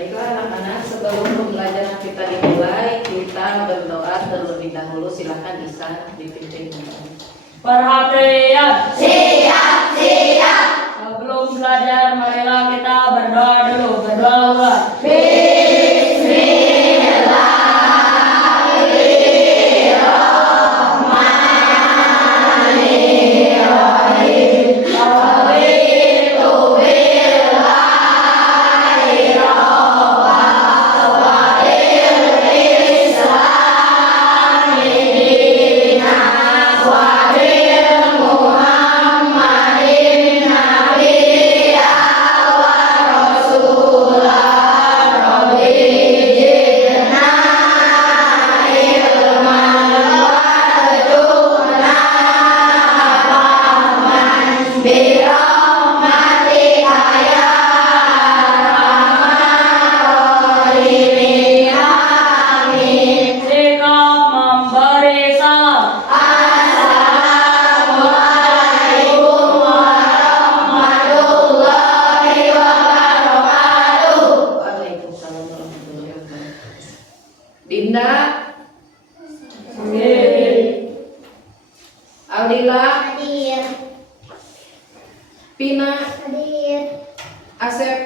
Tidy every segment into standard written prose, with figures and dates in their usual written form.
Baiklah anak-anak, sebelum pembelajaran kita dimulai, kita berdoa terlebih dahulu. Silakan Isa dipimpin. Perhatian. Siap. Sebelum belajar, marilah kita berdoa dulu. Berdoa. Sikap memberi salam. Waalaikumsalam warahmatullahi wabarakatuh. Dinda, Aldila, Hadir. Pina, Hadir. Asep,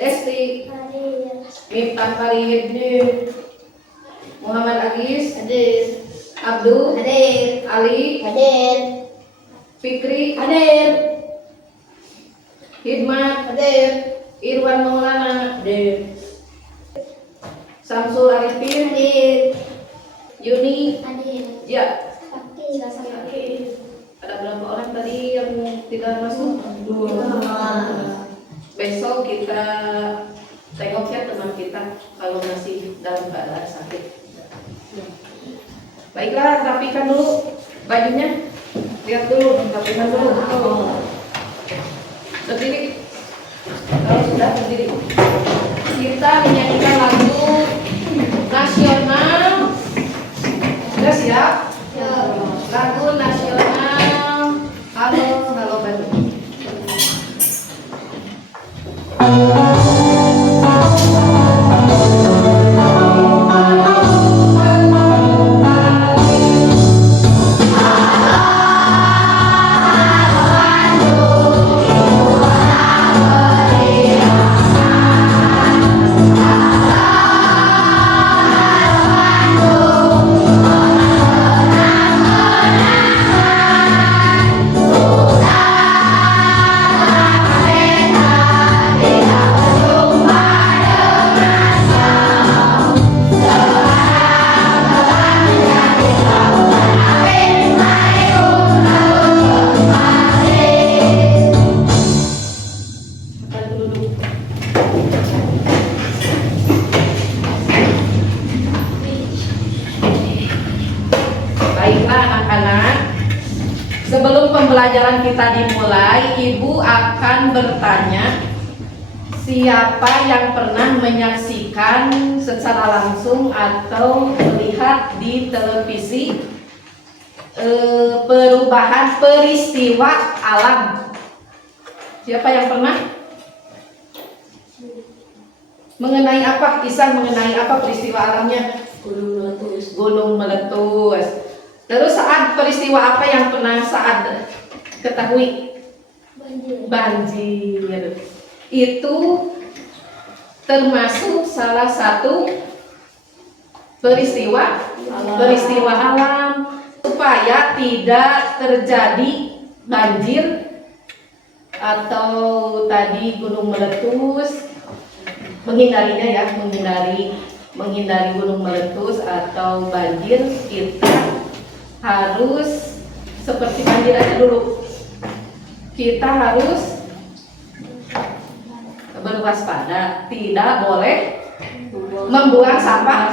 Desti, Hadir. Miftah Farid, Muhammad Agis, Hadir. Abdul, Hadir. Ali, Hadir. Fikri, Hadir. Hidmat, Hadir. Irwan Maulana, Samsul Arifin, Hadir. Yuni, Hadir. ya. Hadir. Ada berapa orang tadi yang tidak masuk? 2. Besok kita tengok ya teman kita kalau masih dalam keadaan sakit. Baiklah, rapikan dulu bajunya. Lihat dulu, rapikan dulu. Berdiri. Kalau sudah berdiri, kita menyanyikan lagu nasional. Sudah siap? Lagu nasional. Halo, halo Bandung. Baiklah anak-anak, sebelum pembelajaran kita dimulai, Ibu akan bertanya, siapa yang pernah menyaksikan secara langsung atau melihat di televisi perubahan peristiwa alam? Siapa yang pernah? Mengenai apa? Kisah mengenai apa peristiwa alamnya? Gunung meletus. Terus saat peristiwa apa yang pernah saat ketahui? Banjir. Itu termasuk salah satu peristiwa alam. Supaya tidak terjadi banjir atau tadi gunung meletus, menghindarinya ya, menghindari gunung meletus atau banjir, kita harus seperti banjir aja dulu. Kita harus berwaspada, tidak boleh membuang sampah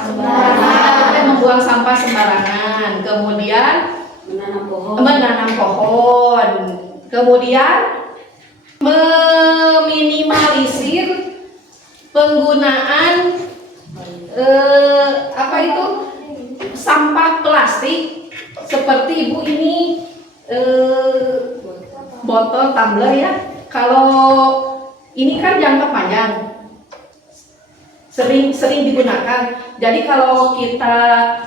sembarangan. Kemudian menanam pohon. Kemudian meminimalisir penggunaan sampah plastik seperti ibu ini botol tumbler ya. Kalau ini kan jangka panjang, sering digunakan. Jadi kalau kita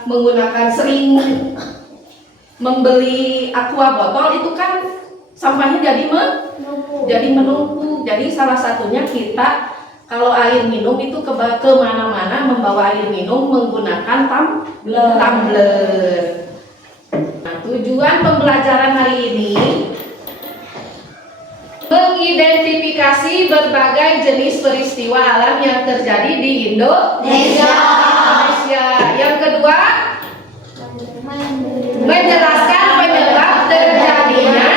menggunakan sering membeli aqua botol itu kan sampahnya jadi menumpuk. Jadi salah satunya kita kalau air minum itu kemana-mana membawa air minum menggunakan tumbler. Nah, tujuan pembelajaran hari ini mengidentifikasi berbagai jenis peristiwa alam yang terjadi di Indonesia. Yang kedua, menjelaskan penyebab terjadinya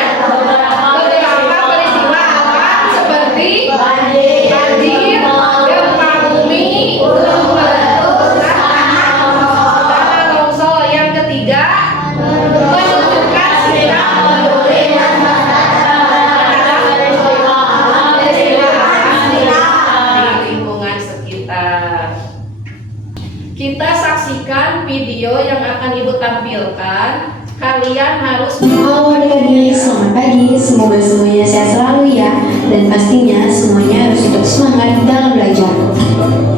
beberapa peristiwa alam seperti banjir, gempa bumi, gunung meletus, tanah longsor. Yang ketiga, menunjukkan sikap peduli di lingkungan sekitar. Kita saksikan video yang akan Ibu tampilkan. Kalian harus Halo adik-adik, selamat pagi. Semoga semuanya sehat selalu ya. Dan pastinya semuanya harus tetap semangat dalam belajar.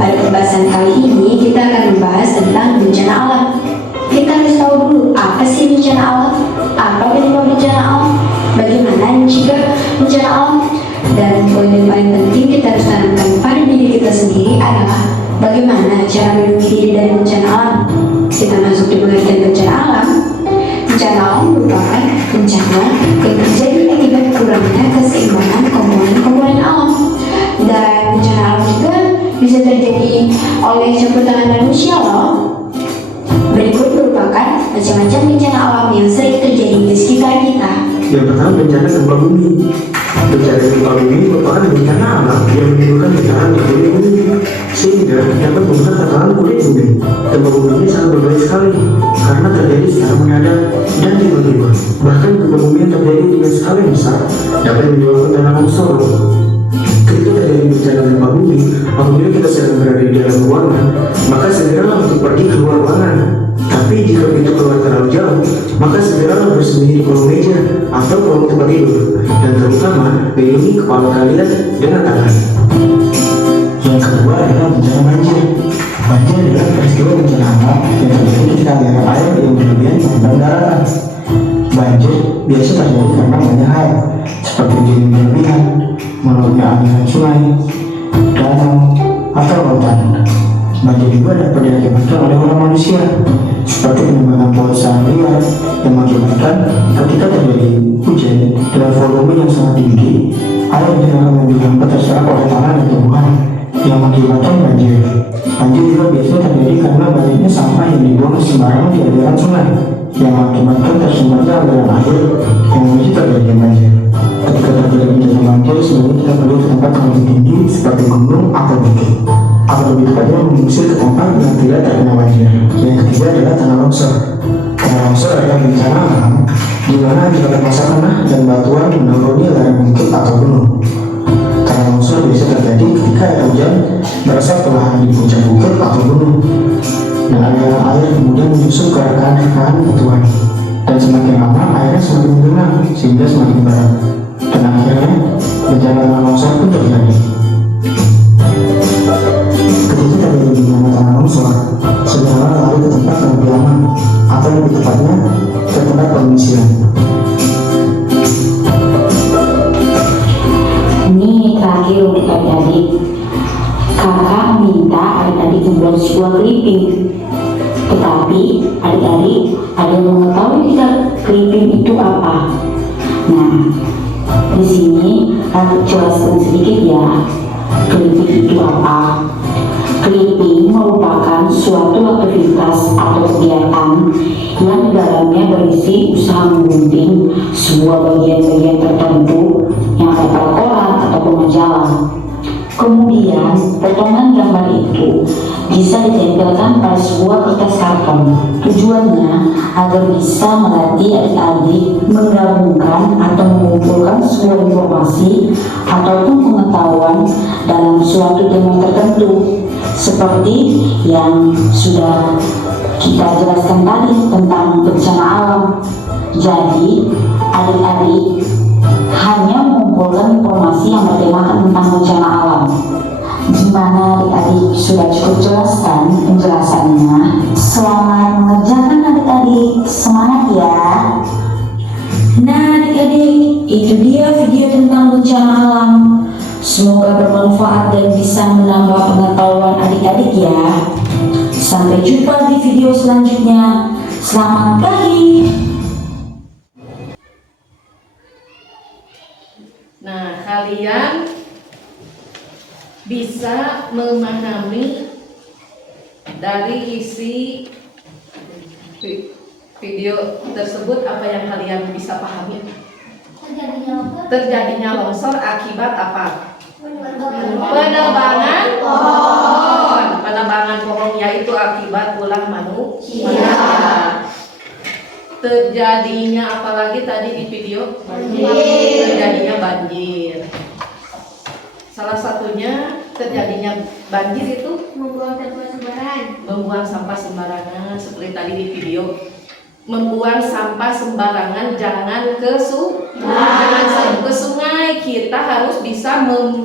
Pada pembahasan kali ini kita akan membahas tentang bencana alam. Kita harus tahu dulu apa sih bencana alam, apa penyebab bencana alam, bagaimana mencegah bencana alam, dan poin yang paling penting kita harus tanamkan pada diri kita sendiri adalah bagaimana cara melindungi diri dari bencana alam. Kita masuk di pengertian bencana alam. Bencana alam merupakan bencana yang terjadi akibat kurangnya keseimbangan komponen-komponen alam. Dan bencana alam juga bisa terjadi oleh campur tangan manusia loh. Berikut merupakan macam-macam bencana alam yang sering terjadi di sekitar kita. Yang pertama, bencana gempa bumi. Bencana gempa bumi merupakan bencana alam yang menimbulkan getaran di kulit bumi sehingga dapat merusak tatanan kulit bumi. Gempa bumi ini sangat berbahaya sekali karena terjadi secara mendadak dan tiba-tiba. Bahkan gempa bumi yang terjadi dengan skala yang besar dapat menyebabkan tanah longsor. Ketika terjadi bencana gempa bumi, apabila kita sedang berada di dalam ruangan, maka segeralah untuk pergi keluar ruangan. Tapi jika pintu keluar terlalu jauh, maka segeralah bersembunyi di kolong meja atau kolong tempat tidur, dan terutama lindungi kepala kalian dengan tangan. Yang kedua adalah bencana banjir. Banjir adalah peristiwa bencana alam yang terjadi ketika aliran air yang berlebihan merendam daratan. Banjir biasa terjadi karena banyak hal, seperti hujan berlebihan, meluapnya aliran sungai, danau, atau lautan. Banjir juga dapat diakibatkan oleh ulah manusia, seperti penembakan pohon liar yang mengakibatkan ketika terjadi hujan dengan volume yang sangat tinggi, air tidak akan dihambat terserap oleh tanah dan tumbuhan yang mengakibatkan banjir. Banjir juga biasanya terjadi karena banyaknya sampah yang dibuang sembarangan di aliran sungai yang mengakibatkan tersumbatnya aliran air yang memicu terjadi banjir. Ketika terjadi bencana banjir, sebenarnya kita perlu ke tempat yang lebih tinggi seperti gunung atau bukit, atau lebih tepatnya mengusir ke tempat yang tidak terkena banjir. Yang ketiga adalah tanah longsor. Tanah longsor adalah bencana alam di mana akibat masa tanah dan batuan menuruni lereng bukit atau gunung. Tanah longsor bisa terjadi ketika air hujan meresap ke lahan di puncak bukit atau gunung, dan aliran air kemudian menyusup ke rekaan-rekaan batuan, dan semakin lama airnya semakin menggenang sehingga semakin berat, dan akhirnya bencana tanah longsor pun terjadi. Ketika terjadi bencana tanah longsor, segeralah lari ke tempat yang lebih aman, atau lebih tepatnya ke tempat pengungsian. Ini terakhir untuk adik-adik. Kakak minta adik-adik membuat sebuah clipping. Tetapi adik-adik ada yang mengetahui tidak clipping itu apa? Nah, di sini aku jelaskan sedikit ya. Clipping itu apa? Clipping merupakan suatu aktivitas atau kegiatan yang di dalamnya berisi usaha menggunting sebuah bagian-bagian tertentu yang ada pada koran ataupun majalah. Kemudian, potongan gambar itu bisa ditempelkan pada sebuah kertas karton. Tujuannya agar bisa melatih adik-adik menggabungkan atau mengumpulkan sebuah informasi ataupun pengetahuan dalam suatu tema tertentu, seperti yang sudah kita jelaskan tadi tentang bencana alam. Jadi, adik-adik hanya mengumpulkan informasi yang bertemakan tentang bencana alam. Gimana adik-adik, sudah cukup Semoga bermanfaat dan bisa menambah pengetahuan adik-adik ya. Sampai jumpa di video selanjutnya. Selamat pagi. Nah, kalian bisa memahami dari isi video tersebut apa yang kalian bisa pahami? Terjadinya longsor akibat apa? Penebangan pohon. Penebangan pohon yaitu akibat ulah manusia. Terjadinya apa lagi tadi di video? Terjadinya banjir. Salah satunya terjadinya banjir itu Membuang sampah sembarangan. membuang sampah sembarangan seperti tadi di video. Membuang sampah sembarangan jangan ke jangan ke sungai. Kita harus bisa memilih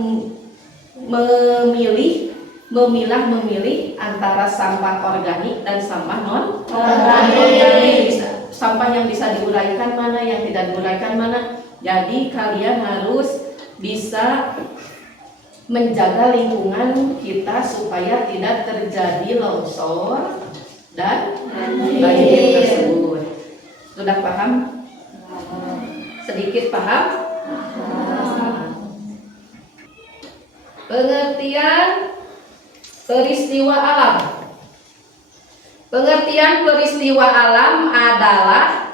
antara sampah organik dan sampah non organik. Sampah yang bisa diuraikan mana, yang tidak diuraikan mana. Jadi kalian harus bisa menjaga lingkungan kita supaya tidak terjadi longsor dan banjir tersebut. Sudah paham? Sedikit paham? Pengertian peristiwa alam. Pengertian peristiwa alam adalah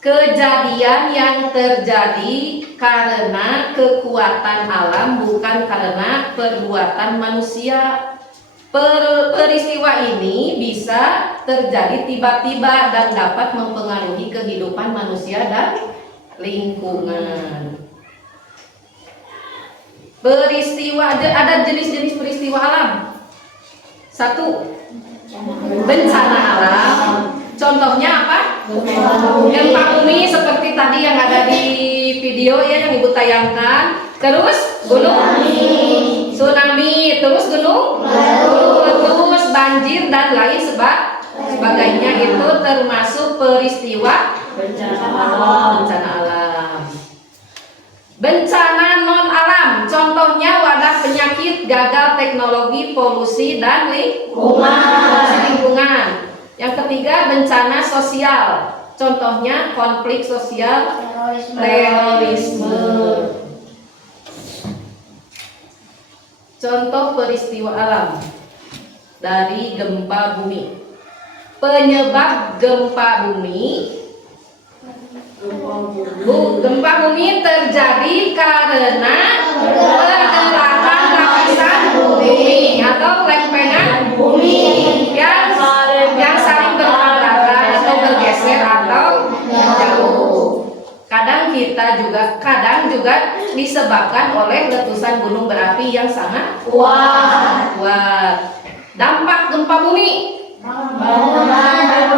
kejadian yang terjadi karena kekuatan alam, bukan karena perbuatan manusia. Peristiwa ini bisa terjadi tiba-tiba dan dapat mempengaruhi kehidupan manusia dan lingkungan. Peristiwa, ada jenis-jenis peristiwa alam. 1. Bencana alam. Contohnya apa? Gempa bumi seperti tadi yang ada di video ya, yang Ibu tayangkan. Terus gunung tsunami, terus gunung terus banjir dan lain sebagainya. Itu termasuk peristiwa bencana alam. Bencana non alam, contohnya wadah penyakit, gagal teknologi, polusi dan lingkungan. Yang ketiga, bencana sosial, contohnya konflik sosial, terorisme. Contoh peristiwa alam dari gempa bumi. Penyebab gempa bumi. Gempa bumi terjadi karena pergerakan lapisan bumi atau lempengan bumi yang saling bertabrakan atau bergeser atau jauh. Kadang juga disebabkan oleh letusan gunung berapi yang sangat kuat. Dampak gempa bumi: bangunan dan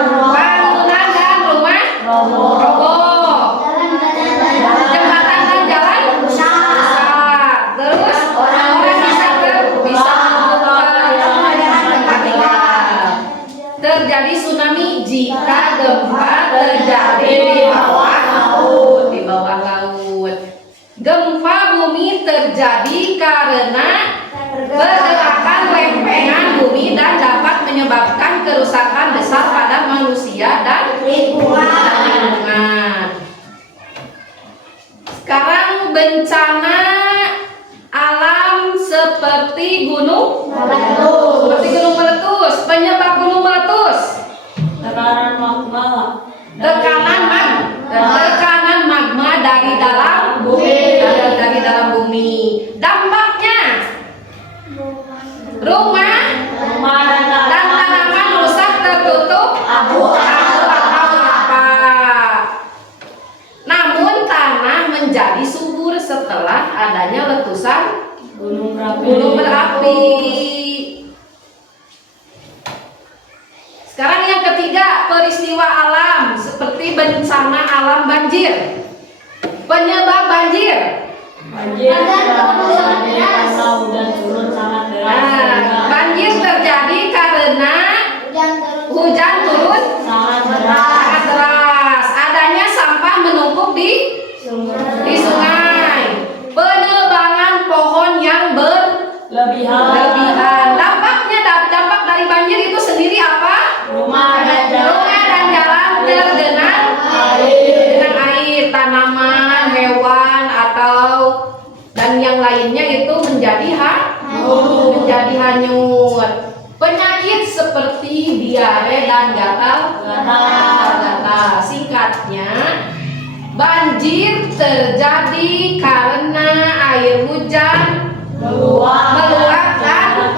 rumah roboh, jembatan dan jalan rusak, terus orang bisa terjadi tsunami jika gempa terjadi di bawah laut. Gempa bumi terjadi karena pergerakan lempengan bumi dan dapat menyebabkan kerusakan besar pada manusia dan lingkungan. Sekarang bencana alam seperti gunung meletus. Penyebab gunung meletus: Tekanan magma. Tekanan magma dari dalam bumi. Dampaknya rumah dan tanaman rusak tertutup abu atau apa. Namun tanah menjadi subur setelah adanya letusan gunung berapi. Sekarang yang ketiga, peristiwa alam seperti bencana alam banjir. Penyebab banjir: karena hujan turun sangat deras. Banjir terjadi karena hujan turun sangat deras. Adanya sampah menumpuk di sungai. Penebangan pohon yang Kelebihan. Dampak dari banjir itu sendiri apa? Rumah dan jalan tergenang air, tanaman, hewan atau dan yang lainnya itu menjadi hanyut. Penyakit seperti diare dan gatal. Singkatnya, banjir terjadi karena air hujan meluap dan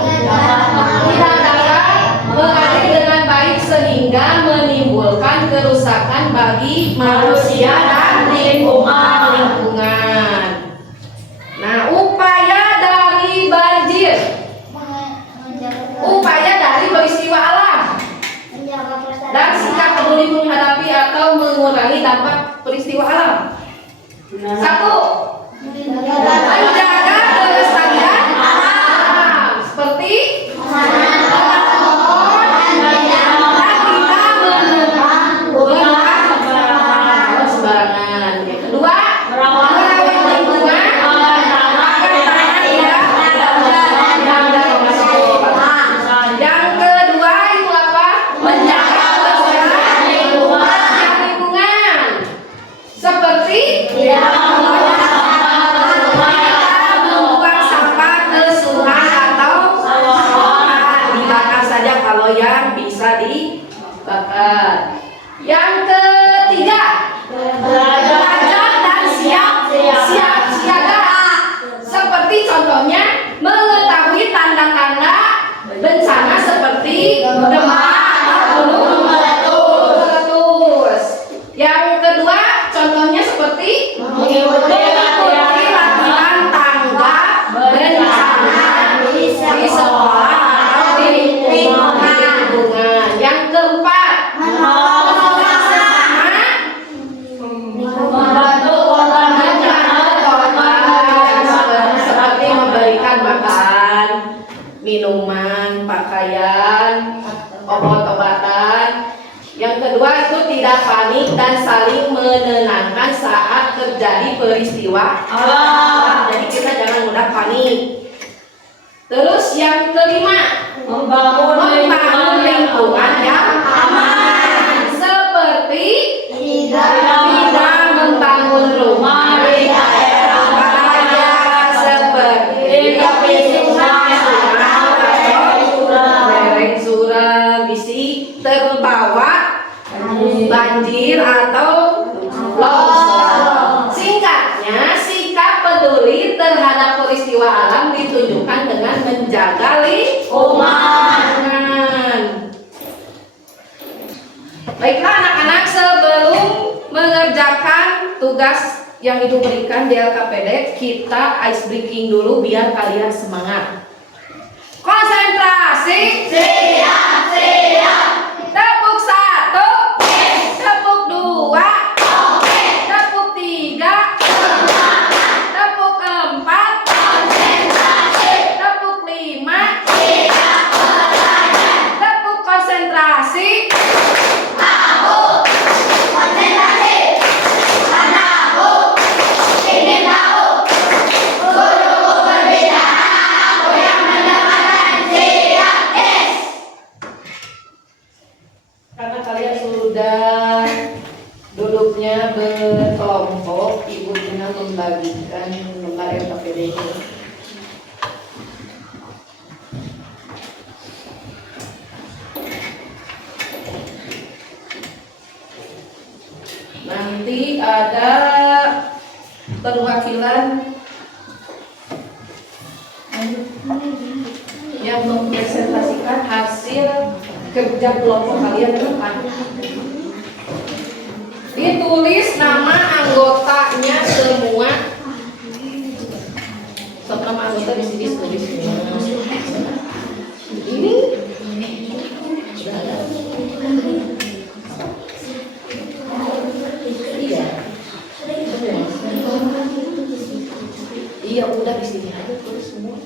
tidak dapat mengalir dengan baik sehingga menimbulkan kerusakan bagi manusia dan lingkungan. Nah, upaya dari banjir, upaya dari peristiwa alam dan sikap peduli menghadapi atau mengurangi dampak peristiwa alam. 1. Menjaga kelestarian alam seperti menanam pohon dan tidak menebang sembarangan. Yang kedua, merawat lingkungan agar tanah tidak kotor. Yang kedua itu apa? Menjaga kelestarian lingkungan seperti membuang sampah ke sungai atau dibakar saja kalau yang bisa dibakar. Yang ketiga, belajar dan siap siaga seperti contohnya mengetahui tanda-tanda bencana seperti gempa atau gunung meletus. Yang kedua, contohnya seperti mengikuti latihan tanggap bencana di sekolah atau di lingkungan. Yang keempat, membantu korban seperti memberikan makan, minuman, pakaian, obat-obatan. Yang kedua itu tidak panik dan saling menenangkan saat terjadi peristiwa alam. Jadi kita jangan mudah panik. Terus yang kelima, membangun lingkungan yang aman seperti tidak membangun rumah di daerah bahaya seperti tepi sungai, lereng Suram, bisi terbawa banjir atau longsor. Singkatnya, sikap peduli terhadap peristiwa alam ditunjukkan dengan menjaga lingkungan. Baiklah anak-anak, sebelum mengerjakan tugas yang ibu berikan di LKPD, kita ice breaking dulu biar kalian semangat. Konsentrasi. Siap. Tepuk 1. Tepuk 2. Tepuk 3. Tepuk 4. Tepuk 5. Tepuk konsentrasi. Karena kalian sudah duduknya berkelompok, ibu Dina membagikan lembar LKPD ini. Nanti ada perwakilan yang mempresentasikan hasil kerja kelompok kalian ke depan. Ditulis nama anggotanya semua. Nama anggota di sini tulis semua. Ini iya udah di sini aja tulis semua.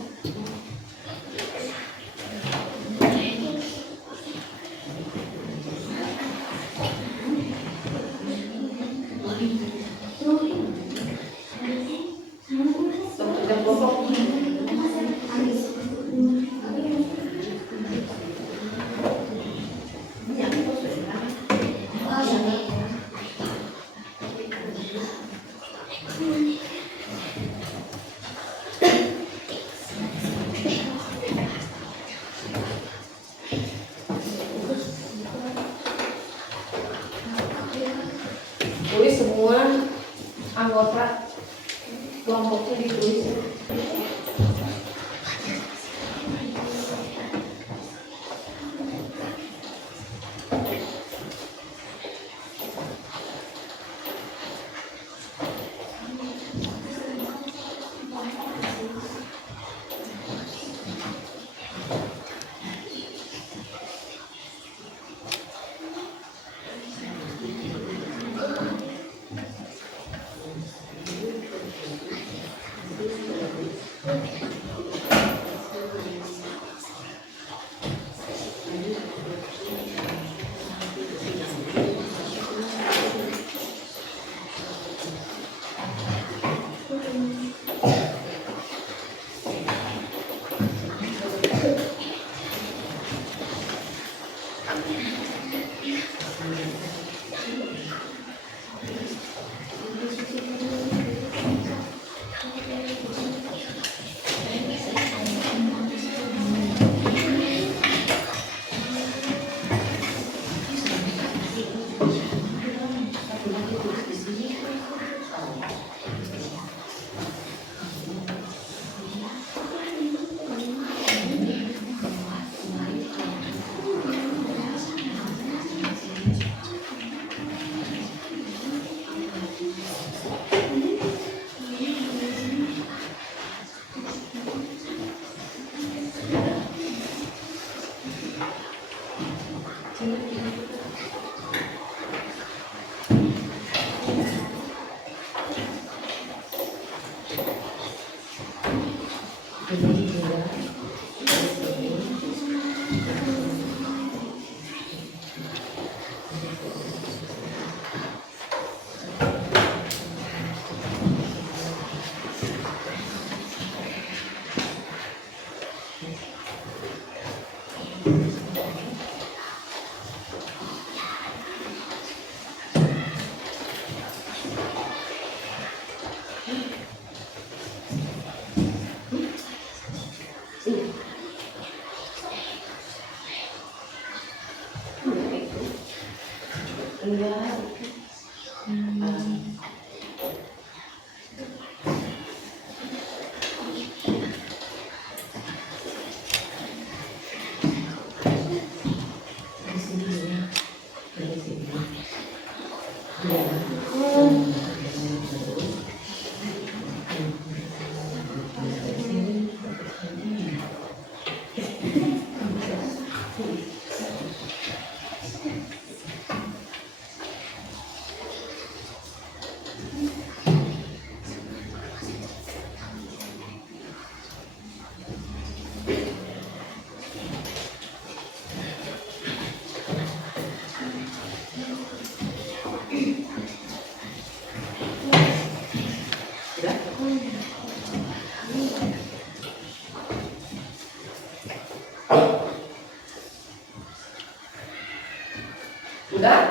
Udah?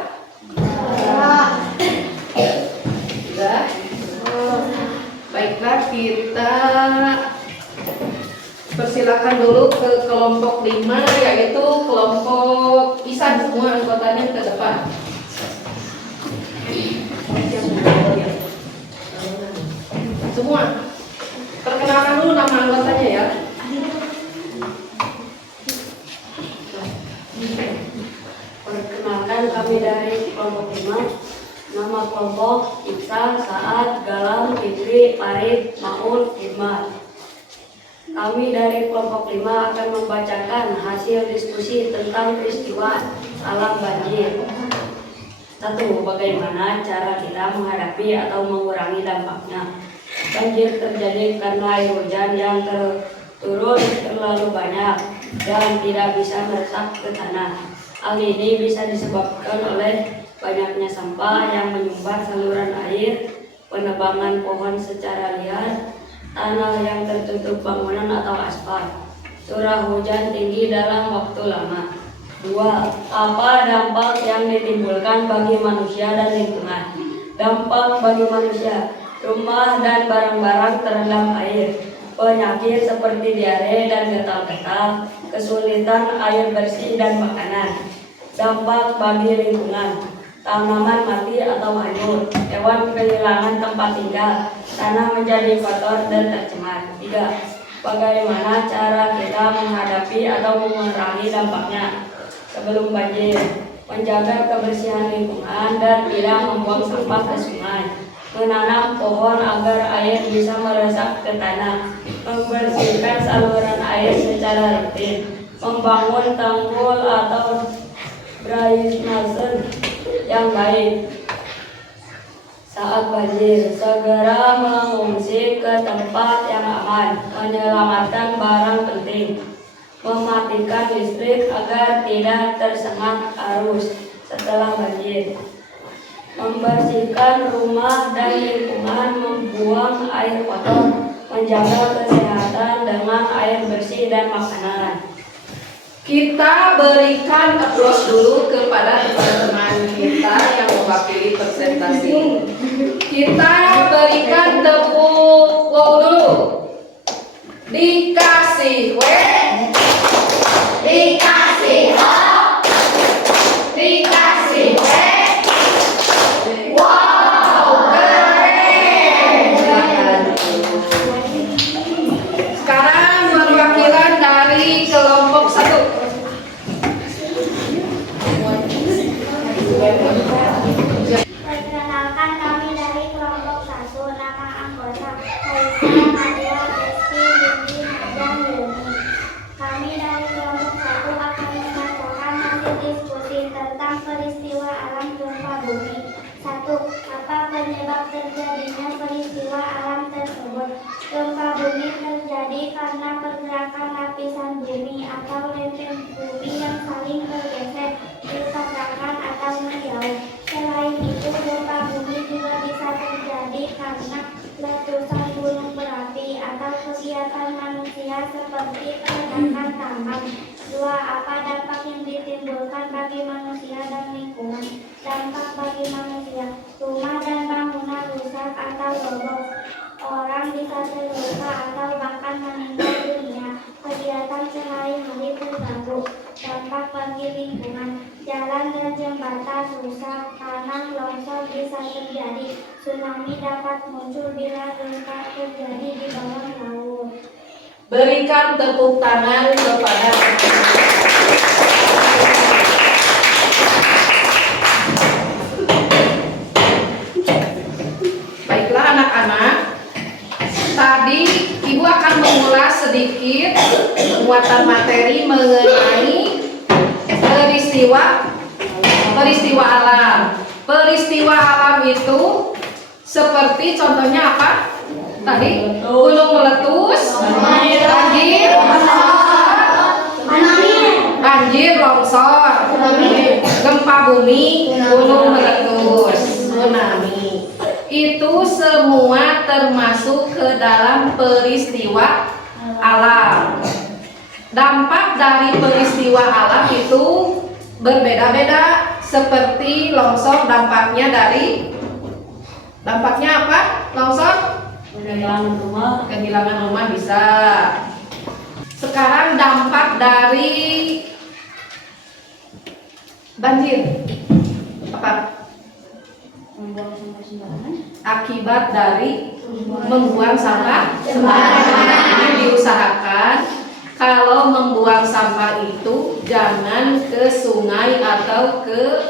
Udah? Baiklah, kita persilakan dulu ke kelompok 5, yaitu kelompok Isan. Semua anggotanya ke depan. Semua perkenalkan dulu nama anggotanya ya. Perkenalkan, kami dari kelompok 5. Nama kelompok Iksan, Saad, Galang, Fitri, Farid, Maul, Hikmat. Kami dari kelompok 5 akan membacakan hasil diskusi tentang peristiwa alam banjir. 1. Bagaimana cara kita menghadapi atau mengurangi dampaknya? Banjir terjadi karena air hujan yang turun terlalu banyak dan tidak bisa meresap ke tanah. Hal ini bisa disebabkan oleh banyaknya sampah yang menyumbat saluran air, penebangan pohon secara liar, tanah yang tertutup bangunan atau aspal, curah hujan tinggi dalam waktu lama. 2. Apa dampak yang ditimbulkan bagi manusia dan lingkungan? Dampak bagi manusia: rumah dan barang-barang terendam air, penyakit seperti diare dan gatal-gatal, kesulitan air bersih dan makanan. Dampak bagi lingkungan: tanaman mati atau hanyut, hewan kehilangan tempat tinggal, tanah menjadi kotor dan tercemar. 3. Bagaimana cara kita menghadapi atau mengurangi dampaknya? Sebelum banjir, menjaga kebersihan lingkungan dan tidak membuang sampah ke sungai, menanam pohon agar air bisa meresap ke tanah, membersihkan saluran air secara rutin, membangun tanggul atau drainase yang baik. Saat banjir, segera mengungsi ke tempat yang aman, menyelamatkan barang penting, mematikan listrik agar tidak tersengat arus setelah banjir, membersihkan rumah dan lingkungan, membuang air kotor, menjaga kesehatan dengan air bersih dan makanan. Kita berikan aplaus dulu kepada teman-teman kita yang mewakili presentasi. Kita berikan tepuk wow dulu. Dikasih W, dikasih O, dikasih W. Wow, keren. Sekarang perwakilan dari kelompok 1. Perkenalkan, kami dari kelompok 1. Nama anggota Aisyah, Nadia, Esti, Yudi, Nadang, Yuni. manusia seperti penegakan taman. 2. Apa dampak yang ditimbulkan bagi manusia dan lingkungan? Dampak bagi manusia: rumah dan bangunan rusak atau roboh, orang bisa terluka atau bahkan meninggal dunia, kegiatan sehari-hari terganggu. Dampak bagi lingkungan: jalan dan jembatan rusak, tanah longsor bisa terjadi, tsunami dapat muncul bila gempa terjadi di bawah laut. Berikan tepuk tangan kepada baiklah anak-anak, tadi Ibu akan mengulas sedikit muatan materi mengenai peristiwa alam. Peristiwa alam itu seperti contohnya apa? Tadi gunung meletus, banjir, longsor, gempa bumi, gunung meletus, tsunami. Itu semua termasuk ke dalam peristiwa alam. Dampak dari peristiwa alam itu berbeda-beda. Seperti longsor, dampaknya apa? Longsor? Kehilangan rumah bisa. Sekarang dampak dari banjir apa? Akibat dari membuang sampah sembarangan. Jadi diusahakan kalau membuang sampah itu jangan ke sungai atau ke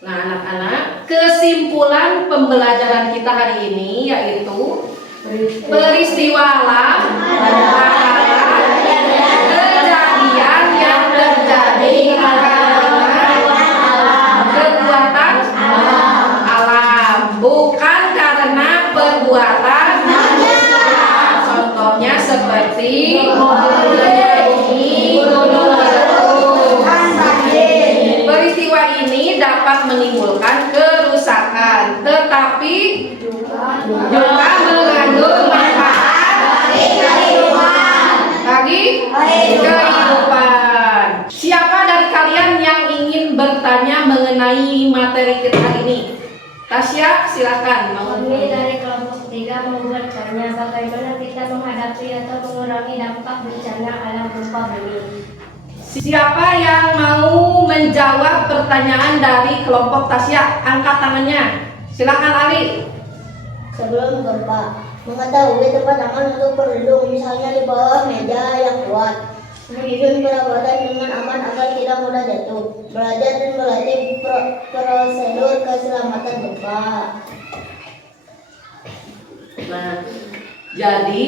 Nah, anak-anak, kesimpulan pembelajaran kita hari ini yaitu peristiwa alam adalah kejadian yang terjadi karena kekuatan alam, bukan karena perbuatan manusia. Contohnya seperti peristiwa ini dapat menimbulkan kerusakan, tetapi juga mengandung manfaat bagi kehidupan. Siapa dari kalian yang ingin bertanya mengenai materi kita hari ini? Tasya, silakan. Kami dari kelompok 3 mau bertanya bagaimana kita menghadapi atau mengurangi dampak bencana alam gempa bumi. Siapa yang mau menjawab pertanyaan dari kelompok Tasya? Angkat tangannya. Silakan Ali. Sebelum gempa, mengetahui tempat aman untuk berlindung, misalnya di bawah meja yang kuat. Menyusun perawatan dengan aman agar tidak mudah jatuh. Belajar dan melatih prosedur keselamatan gempa. Nah, jadi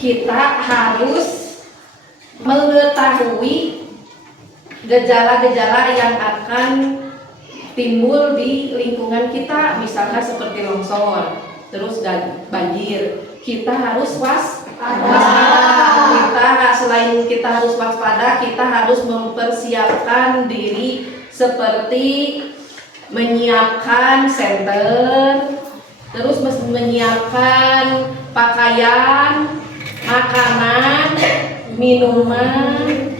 kita harus mengetahui gejala-gejala yang akan timbul di lingkungan kita, misalnya seperti longsor, terus banjir. Kita harus waspada. Selain kita harus waspada, kita harus mempersiapkan diri seperti menyiapkan senter, terus menyiapkan pakaian, makanan, minuman,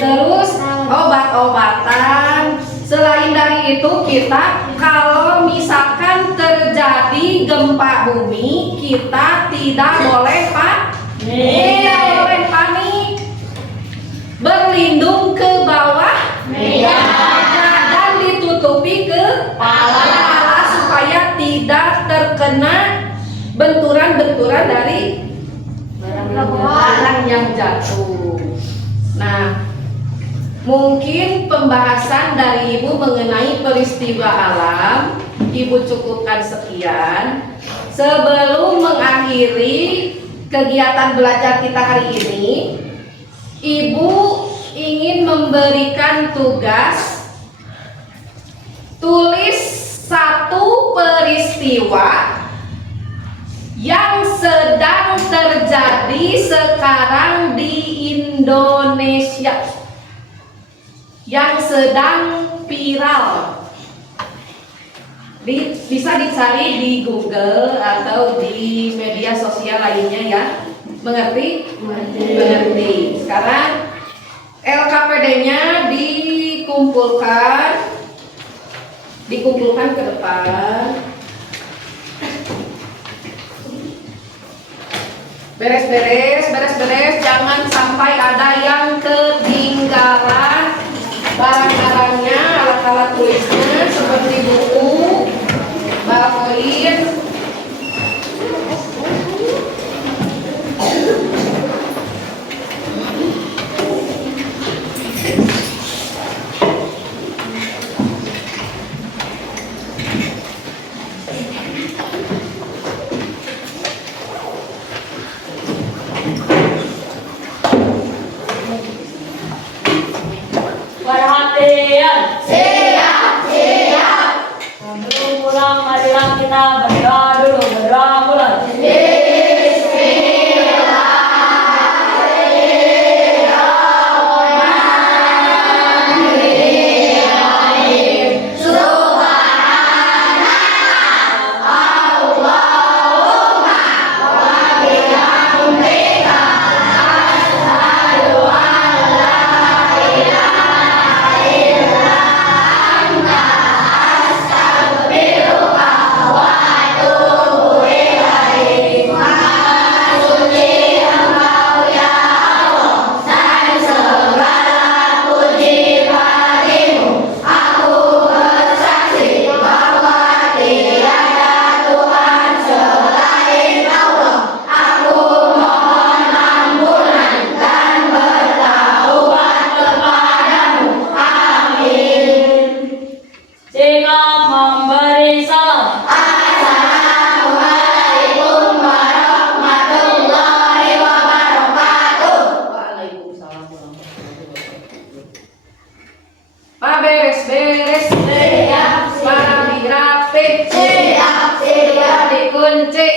terus obat-obatan. Selain dari itu, kita kalau misalkan terjadi gempa bumi, kita tidak boleh panik, berlindung ke bawah meja dan ditutupi kepala supaya tidak terkena benturan-benturan dari barang yang jatuh. Nah, mungkin pembahasan dari Ibu mengenai peristiwa alam Ibu cukupkan sekian. Sebelum mengakhiri kegiatan belajar kita hari ini, Ibu ingin memberikan tugas tulis satu peristiwa yang sedang terjadi sekarang di Indonesia, yang sedang viral. Bisa dicari di Google atau di media sosial lainnya ya. Mengerti? Mengerti. Sekarang LKPD-nya dikumpulkan ke depan. Beres-beres, jangan sampai ada yang ketinggalan barang-barangnya, alat-alat tulisnya seperti buku, ballpoint. Perhatian. Siap. Sebelum pulang, marilah kita berdoa dulu. Berdoa mulai. Sikap memberi salam. Waalaikumsalam warahmatullahi wabarakatuh. Pak beres-beres. Siap. Pak rapi-rapi. Siap. Dikunci.